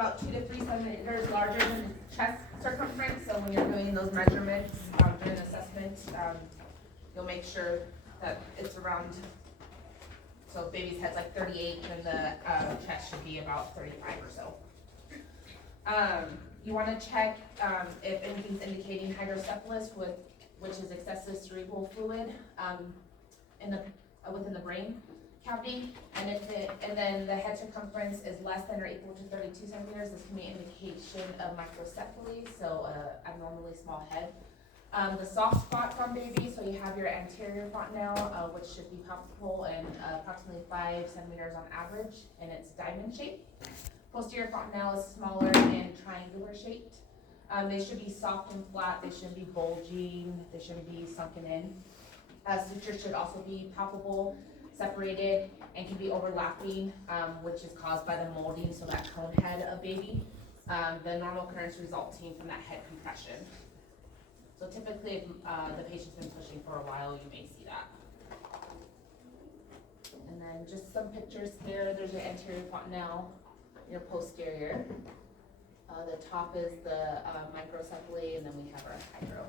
about 2 to 3 centimeters larger than the chest circumference. So when you're doing those measurements during assessment, you'll make sure that it's around. So if baby's head's like 38, then the chest should be about 35 or so. You want to check if anything's indicating hydrocephalus, which is excessive cerebral fluid within the brain cavity, and then the head circumference is less than or equal to 32 centimeters. This can be an indication of microcephaly, so abnormally small head. The soft spots on baby, so you have your anterior fontanelle, which should be palpable and approximately 5 centimeters on average, and it's diamond shaped. Posterior fontanelle is smaller and triangular shaped. They should be soft and flat. They shouldn't be bulging. They shouldn't be sunken in. Sutures should also be palpable, separated, and can be overlapping, which is caused by the molding, so that cone head of baby. The normal occurrence resulting from that head compression. So typically, if the patient's been pushing for a while, you may see that. And then just some pictures here. There's your anterior fontanelle, your posterior. The top is the microcephaly, and then we have our hydro.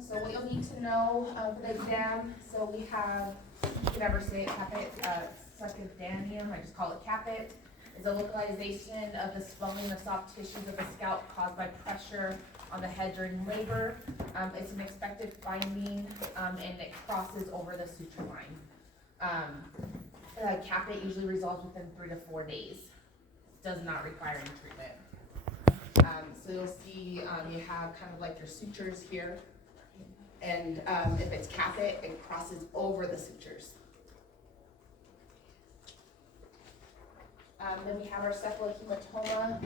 So what you'll need to know for the exam, so we have, you can never say it, capit, succedaneum, I just call it capit, is a localization of the swelling of soft tissues of the scalp caused by pressure on the head during labor. It's an expected finding, and it crosses over the suture line. Capit usually resolves within 3 to 4 days. Does not require any treatment. So you'll see you have kind of like your sutures here, and if it's capit, it crosses over the sutures. Then we have our cephalohematoma.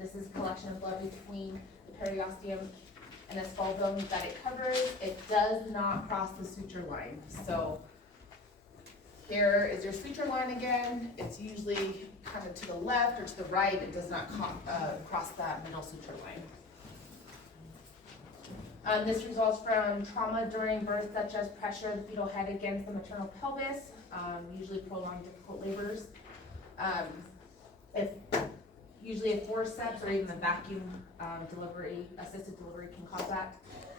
This is a collection of blood between the periosteum and the skull bone that it covers. It does not cross the suture line. So here is your suture line again. It's usually kind of to the left or to the right. It does not cross that middle suture line. This results from trauma during birth, such as pressure of the fetal head against the maternal pelvis, usually prolonged difficult labors. Usually a forceps or even a vacuum assisted delivery can cause that.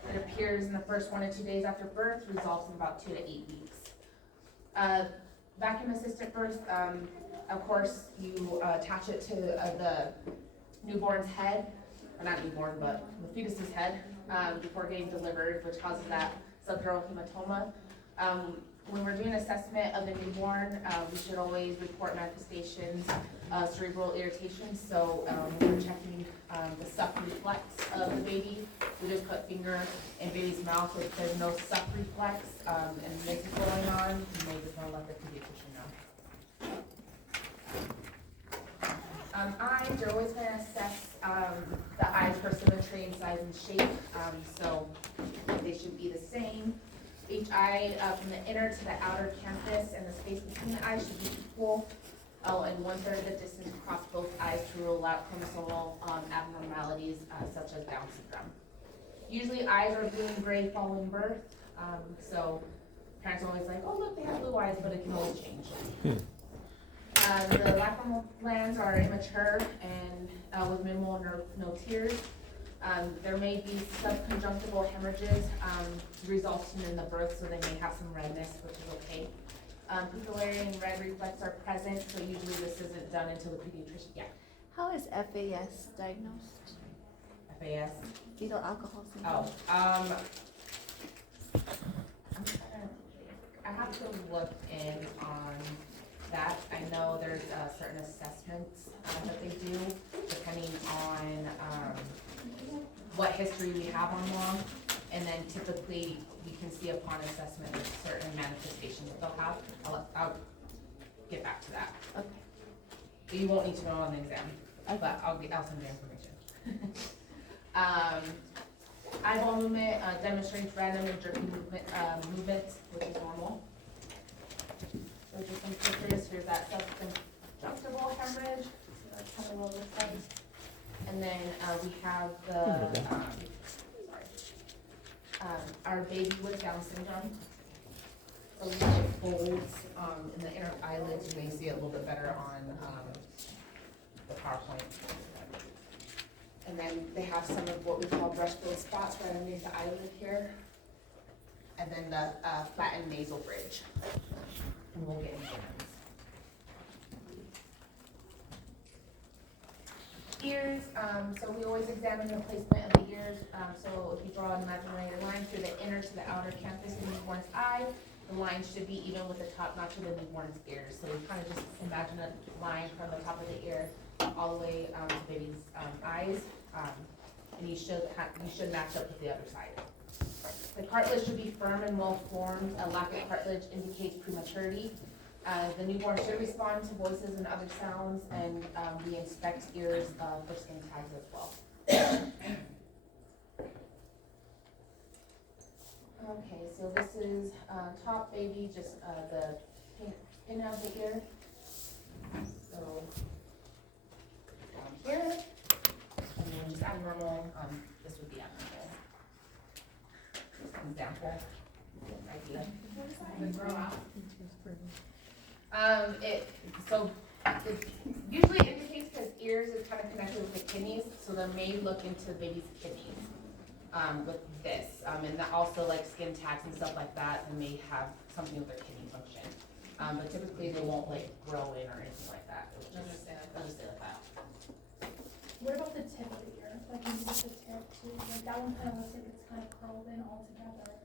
It appears in the first 1 to 2 days after birth, resolves in about 2 to 8 weeks. Vacuum assisted birth, of course, you attach it to the newborn's head, or not newborn, but the fetus's head before getting delivered, which causes that subdural hematoma. When we're doing assessment of the newborn, we should always report manifestations of cerebral irritation. So when we're checking the suck reflex of the baby, we just put finger in baby's mouth. If there's no suck reflex and this is going on, you may just want to let the pediatrician know. Eyes, you're always going to assess the eyes for symmetry in size and shape. So they should be the same. Each eye from the inner to the outer canthus and the space between the eyes should be equal. And 1/3 of the distance across both eyes to rule out chromosomal abnormalities such as Down syndrome. Usually eyes are blue and gray following birth. So parents are always like, oh look, they have blue eyes, but it can always change. The lacrimal glands are immature and with minimal or no tears. There may be subconjunctival hemorrhages resulting in the birth, so they may have some redness, which is okay. Pupillary and red reflex are present, so usually this isn't done until the pediatrician. Yeah. How is FAS diagnosed? FAS. Fetal alcohol syndrome. Oh, I have to look in on that. I know there's certain assessments that they do depending on what history we have on mom, and then typically we can see upon assessment there's certain manifestations that they'll have. I'll get back to that. Okay. But you won't need to know on the exam, Okay. but I'll send you information. Eyeball movement demonstrates random and jerky movements, which is normal. So just some pictures. Here's that subconjunctival hemorrhage. So that's kind of what it looks like. And then we have the our baby with Down syndrome. the lip folds, in the inner eyelids, you may see it a little bit better on, the PowerPoint. And then they have some of what we call brush build spots right underneath the eyelid here. And then the, flattened nasal bridge. And we'll get into them. Ears, so we always examine the placement of the ears. So if you draw an imaginary line through the inner to the outer canthus of the newborn's eye, the line should be even with the top notch of the newborn's ears. So you kind of just imagine a line from the top of the ear all the way to baby's eyes, and you should match up with the other side. The cartilage should be firm and well formed. A lack of cartilage indicates prematurity. The newborn should respond to voices and other sounds, and we inspect ears for skin tags as well. Okay, so this is top baby, just the pin of the ear. So down here, and then just abnormal, this would be abnormal. Just an example, idea. They grow out. It usually indicates because ears is kind of connected with the kidneys, so they may look into the baby's kidneys with this. And that also like skin tags and stuff like that, and may have something with their kidney function. But typically they won't like grow in or anything like that. They'll just stay like that. What about the tip of the ear? Like when you get the tip too, like that one kind of looks like it's kind of curled in all together.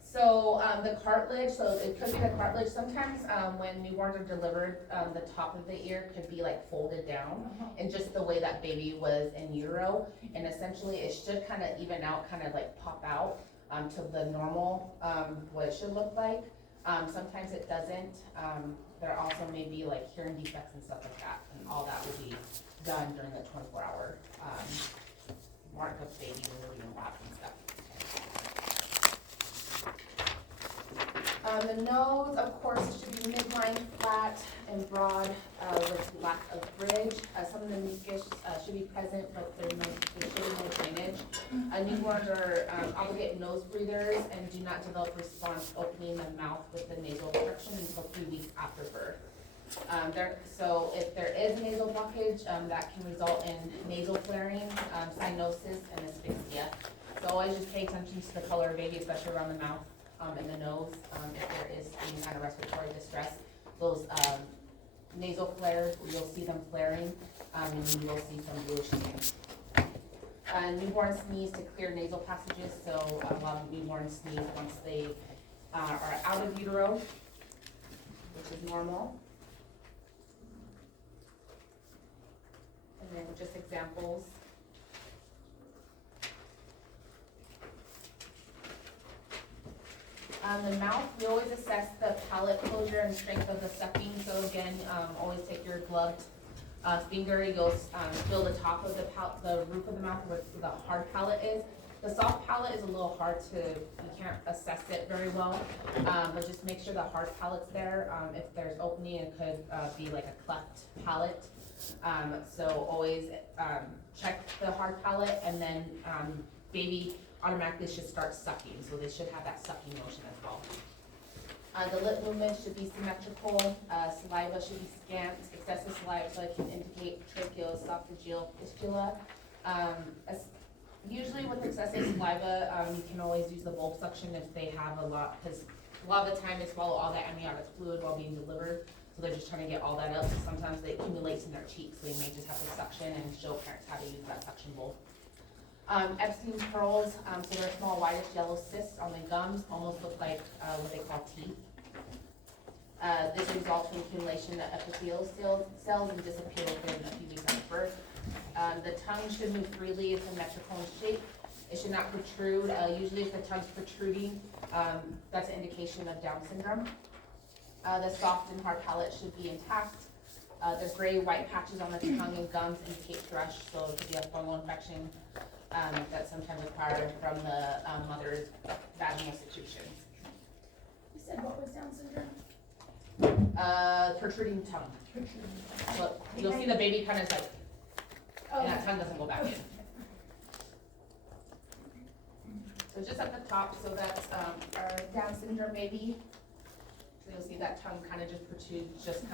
So the cartilage, so it could be the cartilage. Sometimes when newborns are delivered, the top of the ear could be like folded down, and just the way that baby was in utero, and essentially it should kind of even out, kind of like pop out to the normal what it should look like. Sometimes it doesn't. There also may be like hearing defects and stuff like that, and all that would be done during the 24-hour mark of baby when we're doing labs and stuff. The nose, of course, should be midline, flat, and broad with lack of bridge. Some of the mucus should be present, but there should be no drainage. Newborns are obligate nose breathers and do not develop response opening the mouth with the nasal obstruction until 3 weeks after birth. So if there is a nasal blockage, that can result in nasal flaring, cyanosis, and asphyxia. So always just pay attention to the color of baby, especially around the mouth. In the nose, if there is any kind of respiratory distress, those nasal flares, you'll see them flaring, and you will see some bluish skin. Newborns sneeze to clear nasal passages, so a lot of newborns sneeze once they are out of utero, which is normal. And then just examples. The mouth, we always assess the palate closure and strength of the sucking. So again, always take your gloved finger. You'll feel the top of the roof of the mouth where the hard palate is. The soft palate is a little hard you can't assess it very well. But just make sure the hard palate's there. If there's opening, it could be like a cleft palate. So always check the hard palate, and then baby automatically should start sucking, so they should have that sucking motion as well. The lip movement should be symmetrical. Saliva should be scant. Excessive saliva so it can indicate tracheoesophageal fistula. Usually with excessive saliva, you can always use the bulb suction if they have a lot, because a lot of the time they swallow all that amniotic fluid while being delivered, so they're just trying to get all that up. So sometimes they accumulate in their cheeks, so you may just have to suction and show parents how to use that suction bulb. Epstein's pearls, so they're small whitish yellow cysts on the gums, almost look like what they call teeth. This results from accumulation of epithelial cells and disappear within a few weeks after birth. The tongue should move freely, it's symmetrical in shape. It should not protrude. Usually if the tongue's protruding, that's an indication of Down syndrome. The soft and hard palate should be intact. The gray-white patches on the tongue and gums indicate thrush, so it could be a fungal infection that's sometimes acquired from the mother's vaginal secretions. You said what was Down syndrome? Protruding tongue. So you'll see the baby kind of like, and that tongue doesn't go back in. So just at the top, so that's our Down syndrome baby. you'll see that tongue kind of just protrudes, just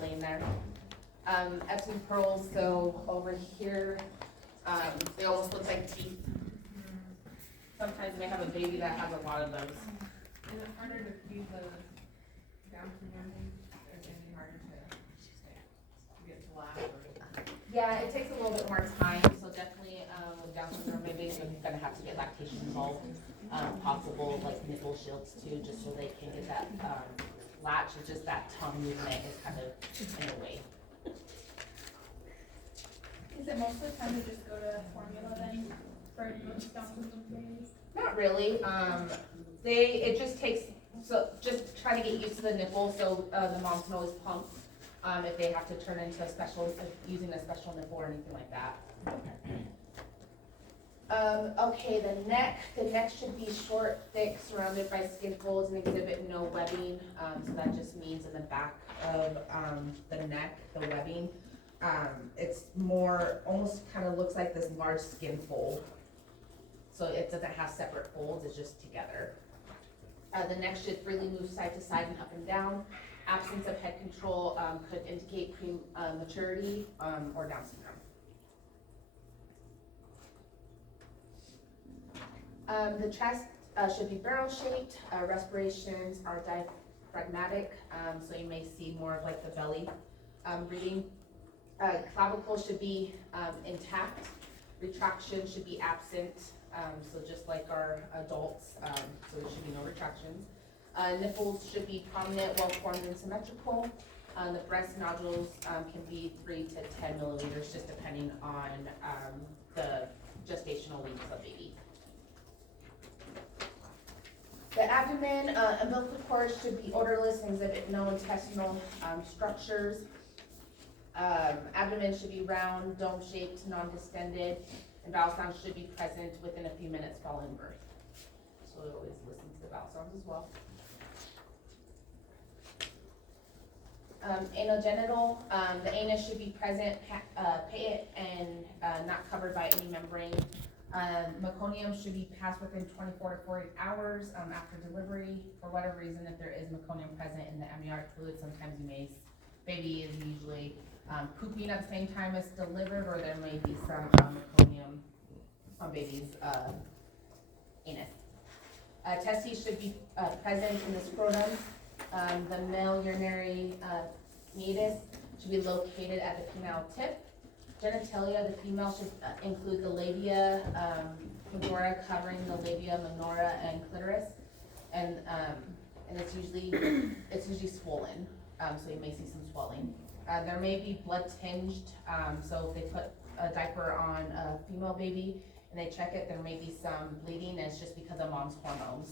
laying there. Epsom pearls, so over here, they almost look like teeth. Sometimes you may have a baby that has a lot of those. Is it harder to feed the Down syndrome baby? Is it any harder to get to lab or? Yeah, it takes a little bit more time, so definitely, with Down syndrome babies, you're gonna have to get lactation involved. Possible like nipple shields too, just so they can get that, latch, it's just that tongue movement is kind of in the way. Is it most of the time to just go to formula then for most Down syndrome babies? Not really, it just takes, so just trying to get used to the nipple, so, the moms can always pump, if they have to turn into a special, using a special nipple or anything like that. Okay, the neck should be short, thick, surrounded by skin folds and exhibit no webbing, so that just means in the back of, the neck, the webbing, it's more, almost kind of looks like this large skin fold. So it doesn't have separate folds, it's just together. The neck should freely move side to side and up and down. Absence of head control, could indicate prematurity, or Down syndrome. The chest should be barrel-shaped. Respirations are diaphragmatic, so you may see more of like the belly breathing. Clavicle should be intact. Retraction should be absent, so just like our adults, so there should be no retractions. Nipples should be prominent, well-formed, and symmetrical. The breast nodules can be 3 to 10 millimeters, just depending on the gestational weeks of baby. The abdomen, umbilical cord should be odorless and exhibit no intestinal structures. Abdomen should be round, dome-shaped, non-distended, and bowel sounds should be present within a few minutes following birth. So we always listen to the bowel sounds as well. Anogenital, the anus should be present, patent, and not covered by any membrane. Meconium should be passed within 24 to 48 hours after delivery. For whatever reason, if there is meconium present in the amniotic fluid, sometimes baby is usually pooping at the same time as delivered, or there may be some meconium on baby's anus. Testes should be present in the scrotum. The male urinary meatus should be located at the penile tip. Genitalia, the female should include the labia majora covering the labia minora and clitoris, and it's usually swollen, so you may see some swelling. There may be blood tinged, so if they put a diaper on a female baby and they check it, there may be some bleeding, and it's just because of mom's hormones.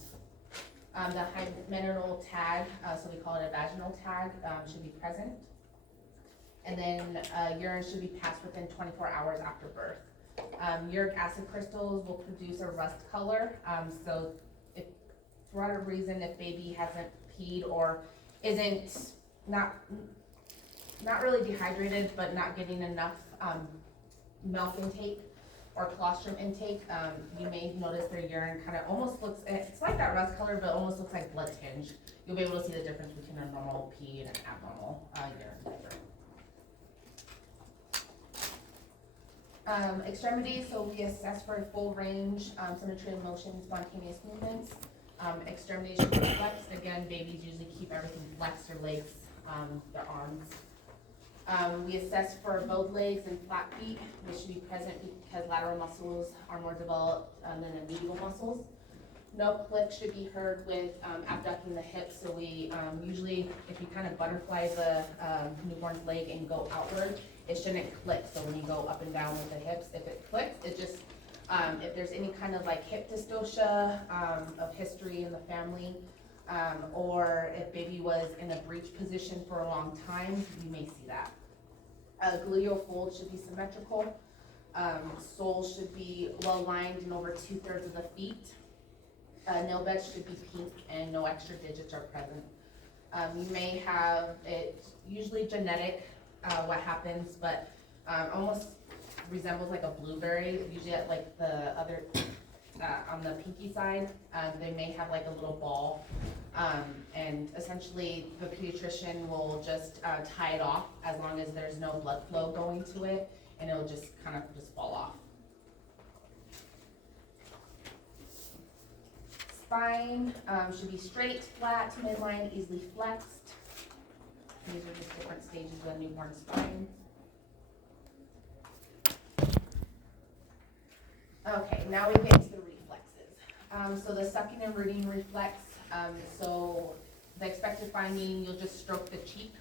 The hymeneal tag, so we call it a vaginal tag, should be present. And then urine should be passed within 24 hours after birth. Uric acid crystals will produce a rust color. So if for whatever reason, if baby hasn't peed or isn't not really dehydrated, but not getting enough milk intake or colostrum intake, you may notice their urine kind of almost looks, it's like that rust color, but almost looks like blood tinge. You'll be able to see the difference between a normal pee and an abnormal urine diaper. Extremities, so we assess for a full range, symmetry of motion, spontaneous movements. Extremities should be flexed. Again, babies usually keep everything flexed, their legs, their arms. We assess for both legs and flat feet, which should be present because lateral muscles are more developed than the medial muscles. No click should be heard with abducting the hips, so we usually, if you kind of butterfly the newborn's leg and go outward, it shouldn't click. So when you go up and down with the hips, if it clicks, it just, if there's any kind of like hip dystocia of history in the family, or if baby was in a breech position for a long time, you may see that. Gluteal fold should be symmetrical. Soles should be well lined in over 2/3 of the feet. Nail beds should be pink and no extra digits are present. You may have, it's usually genetic, what happens, but almost resembles like a blueberry. Usually at like the other, on the pinky side, they may have like a little ball And essentially, the pediatrician will just tie it off as long as there's no blood flow going to it, and it'll just kind of just fall off. Spine should be straight, flat, midline, easily flexed. These are just different stages of the newborn spine. Okay, now we get into the reflexes. So the sucking and rooting reflex, so the expected finding, you'll just stroke the cheek.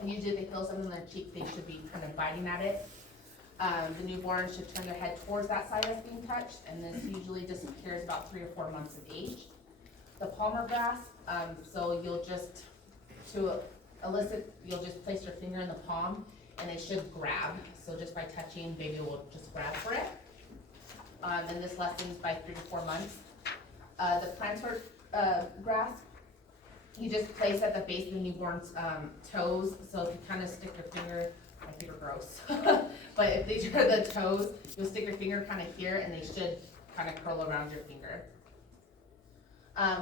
And usually if they feel something in their cheek, they should be kind of biting at it. The newborn should turn their head towards that side that's being touched, and this usually disappears about 3 to 4 months of age. The palmar grasp, so you'll just, to elicit, you'll just place your finger in the palm, and it should grab. So just by touching, baby will just grab for it. And this lessens by 3 to 4 months. The plantar grasp, you just place at the base of the newborn's toes. So if you kind of stick your finger, my feet are gross, but if these are the toes, you'll stick your finger kind of here, and they should kind of curl around your finger.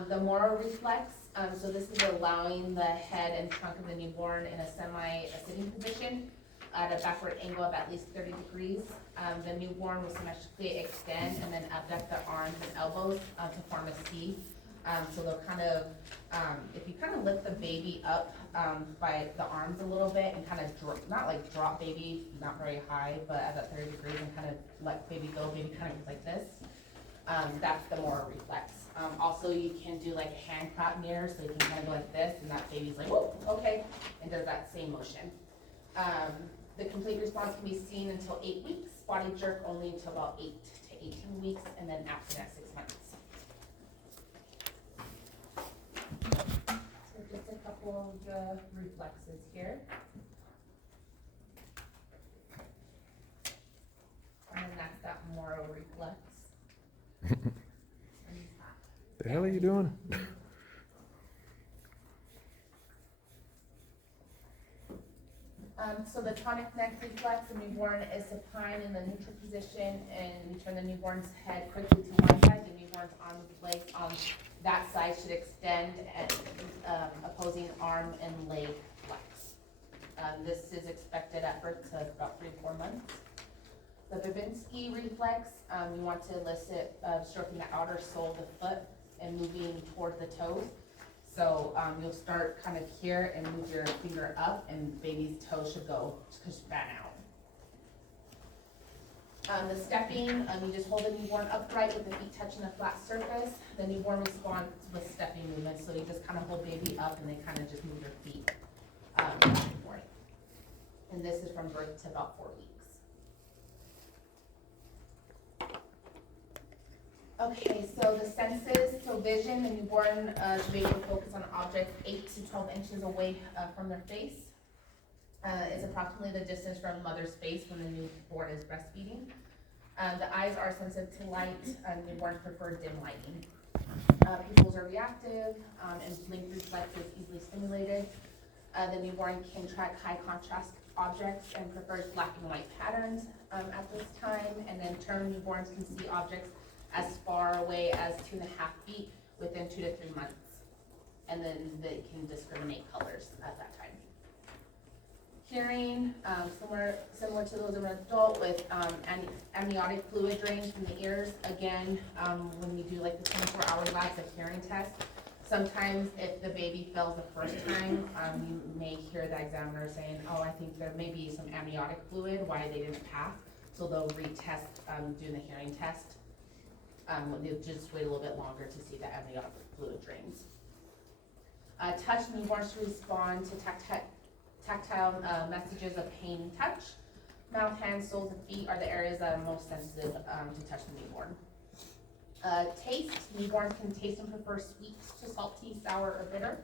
The Moro reflex, so this is allowing the head and trunk of the newborn in a semi-sitting position at a backward angle of at least 30 degrees. The newborn will symmetrically extend and then abduct the arms and elbows to form a C. So they'll kind of, if you kind of lift the baby up by the arms a little bit and kind of not like drop baby, not very high, but at that 30 degrees and kind of let baby go, baby kind of goes like this. That's the Moro reflex. Also, you can do like a hand clap mirror, so you can kind of go like this, and that baby's like, whoa, okay, and does that same motion. The complete response can be seen until 8 weeks, body jerk only until about 8 to 18 weeks, and then after that 6 months. So just a couple of the reflexes here. And then that's that Moro reflex. The hell are you doing? So the tonic neck reflex, the newborn is supine in the neutral position, and we turn the newborn's head quickly to one side. The newborn's arm legs on that side should extend, and opposing arm and leg flex. This is expected at birth to about 3 to 4 months. The Babinski reflex, you want to elicit stroking the outer sole of the foot and moving toward the toes. So you'll start kind of here and move your finger up, and baby's toe should go to span out. The stepping, you just hold the newborn upright with the feet touching a flat surface. The newborn responds with stepping movements, so you just kind of hold baby up and they kind of just move your feet back and forth. And this is from birth to about 4 weeks. Okay, so the senses, so vision, the newborn should be able to focus on objects 8 to 12 inches away from their face. It's approximately the distance from mother's face when the newborn is breastfeeding. The eyes are sensitive to light, newborns prefer dim lighting. Pupils are reactive, and blink reflex is easily stimulated. The newborn can track high contrast objects and prefers black and white patterns at this time, and then term newborns can see objects as far away as 2.5 feet within 2 to 3 months. And then they can discriminate colors at that time. Hearing, similar to those of an adult with amniotic fluid drains from the ears. Again, when we do like the 24-hour labs of hearing test, sometimes if the baby fails the first time, you may hear the examiner saying, oh, I think there may be some amniotic fluid, why they didn't pass. So they'll retest doing the hearing test. They'll just wait a little bit longer to see the amniotic fluid drains. Touch, newborns should respond to tactile messages of pain and touch. Mouth, hands, soles, and feet are the areas that are most sensitive to touch the newborn. Taste, newborns can taste and prefer sweet to salty, sour, or bitter.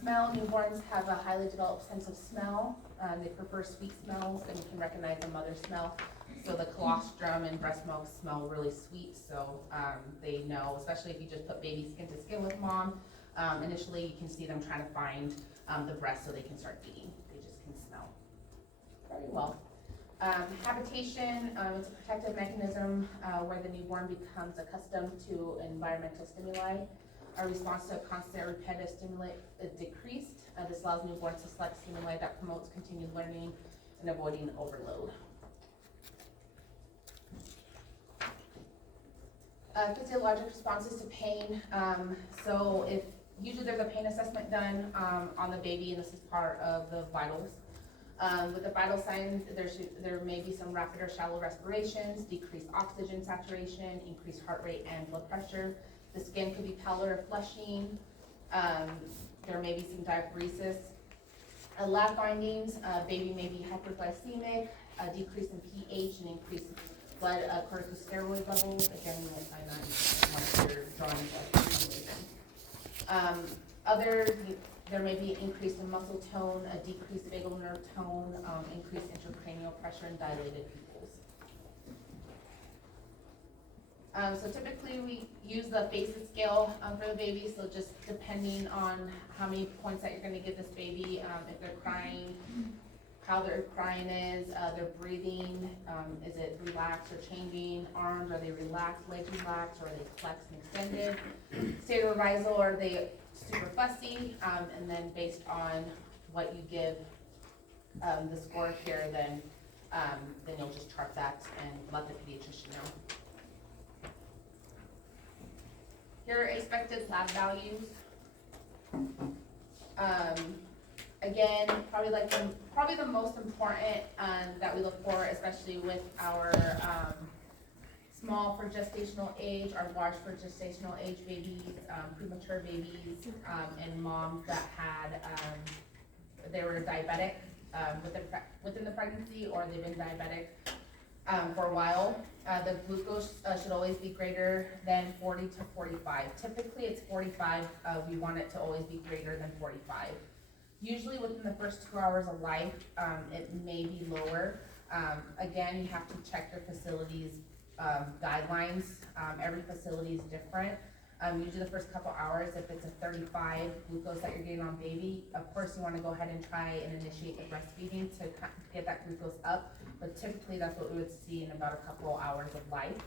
Smell, newborns have a highly developed sense of smell. They prefer sweet smells and can recognize the mother's smell. So the colostrum and breast milk smell really sweet, so they know, especially if you just put baby skin to skin with mom. Initially, you can see them trying to find the breast so they can start eating. They just can smell very well. Habitation, it's a protective mechanism where the newborn becomes accustomed to environmental stimuli. a response to a constant repetitive stimuli is decreased. This allows newborns to select stimuli that promotes continued learning and avoiding overload. Physiologic responses to pain. So if usually there's a pain assessment done on the baby, and this is part of the vitals. With the vital signs, there may be some rapid or shallow respirations, decreased oxygen saturation, increased heart rate and blood pressure. The skin could be pallor or flushing. There may be some diaphoresis. Lab findings, baby may be hyperglycemic, a decrease in pH and increased blood corticosteroid levels. Again, you won't find that once you're drawing blood for some reason. There may be an increase in muscle tone, a decreased vagal nerve tone, increased intracranial pressure, and dilated pupils. So typically we use the FACES scale for the baby, so just depending on how many points that you're going to give this baby, if they're crying, how their crying is, their breathing, is it relaxed or changing, arms, are they relaxed, legs relaxed, or are they flexed and extended, state of arousal, are they super fussy, and then based on what you give the score here, then you'll just chart that and let the pediatrician know. Here are expected lab values. Again, probably the most important that we look for, especially with our small for gestational age, our large for gestational age babies, premature babies, and moms that had they were diabetic within the pregnancy, or they've been diabetic for a while. The glucose should always be greater than 40 to 45. Typically it's 45. We want it to always be greater than 45. Usually within the first 2 hours of life, it may be lower. Again, you have to check your facility's guidelines. Every facility is different. Usually the first couple hours, if it's a 35 glucose that you're getting on baby, of course you want to go ahead and try and initiate the breastfeeding to get that glucose up, but typically that's what we would see in about a couple hours of life.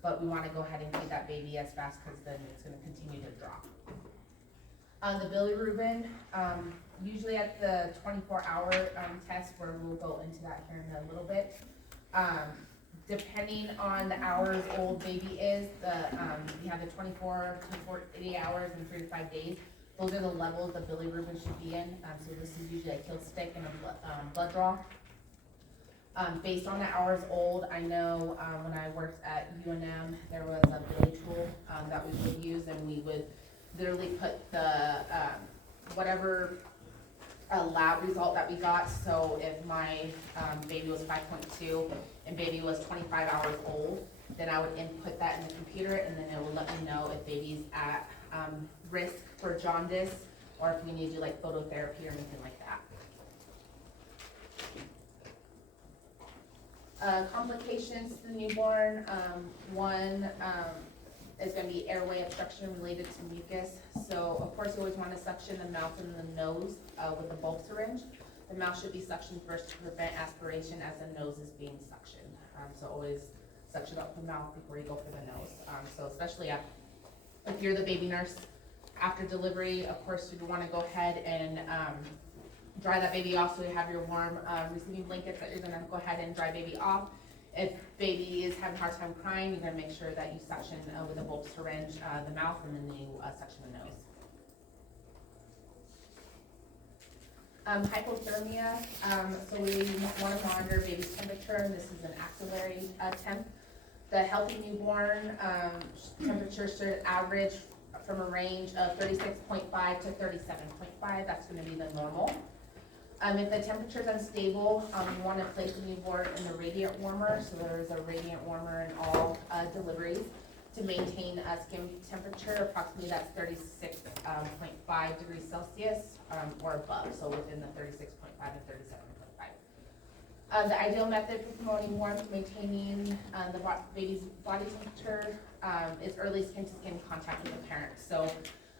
But we want to go ahead and feed that baby as fast, because then it's going to continue to drop. The bilirubin, usually at the 24-hour test, where we'll go into that here in a little bit. Depending on the hours old baby is, we have the 24 to 48 hours and 3 to 5 days. Those are the levels the bilirubin should be in. So this is usually a kill stick and a blood draw. Based on the hours old, I know when I worked at UNM, there was a Billy tool that we would use, and we would literally put the whatever lab result that we got. So if my baby was 5.2 and baby was 25 hours old, then I would input that in the computer, and then it will let me know if baby's at risk for jaundice, or if we need to do like phototherapy or anything like that. Complications to the newborn, one is going to be airway obstruction related to mucus. So of course you always want to suction the mouth and the nose with a bulk syringe. The mouth should be suctioned first to prevent aspiration as the nose is being suctioned. So always suction up the mouth before you go for the nose. So especially if you're the baby nurse after delivery, of course you want to go ahead and dry that baby off, so you have your warm receiving blankets that you're going to go ahead and dry baby off. If baby is having a hard time crying, you're going to make sure that you suction with a bulk syringe the mouth, and then you suction the nose. Hypothermia, so we want to monitor baby's temperature, and this is an axillary temp. The healthy newborn temperature should average from a range of 36.5 to 37.5. That's going to be the normal. If the temperature is unstable, you want to place the newborn in the radiant warmer. So there is a radiant warmer in all deliveries to maintain skin temperature. Approximately that's 36.5 degrees Celsius or above. So within the 36.5 and 37.5. The ideal method for promoting warmth, maintaining the baby's body temperature is early skin-to-skin contact with the parent. So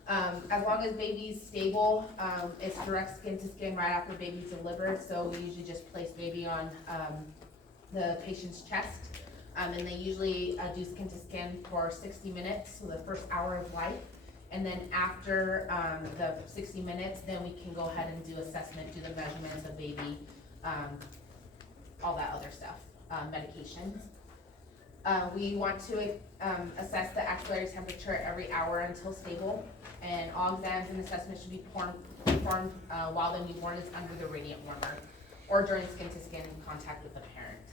as long as baby's stable, it's direct skin-to-skin right after baby's delivered. So we usually just place baby on the patient's chest, and they usually do skin-to-skin for 60 minutes, so the first hour of life. And then after, the 60 minutes, then we can go ahead and do assessment, do the measurements of baby, all that other stuff, medications. We want to, assess the axillary temperature every hour until stable, and all exams and assessments should be performed while the newborn is under the radiant warmer or during skin-to-skin contact with the parent.